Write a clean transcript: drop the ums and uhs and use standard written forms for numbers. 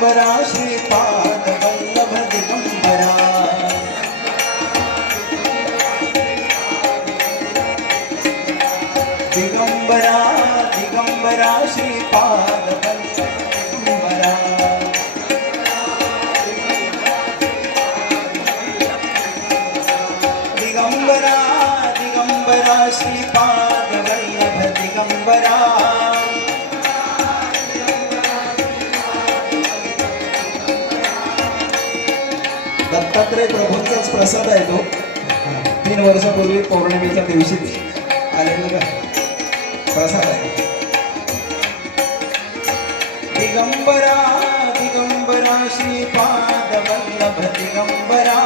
दिगंबरा श्रीपाद वल्लभ दिगंबरा दिगंबरा दिगंबरा श्रीपाद वल्लभ दिगंबरा दिगंबरा दिगंबरा श्रीपाद वल्लभ दिगंबरा दत्तात्रय प्रभूंचाच प्रसाद आहे तो 3 वर्षापूर्वी पौर्णिमेच्या दिवशी आलेला प्रसाद आहे दिगंबरा दिगंबरा श्रीपाद वल्लभ दिगंबरा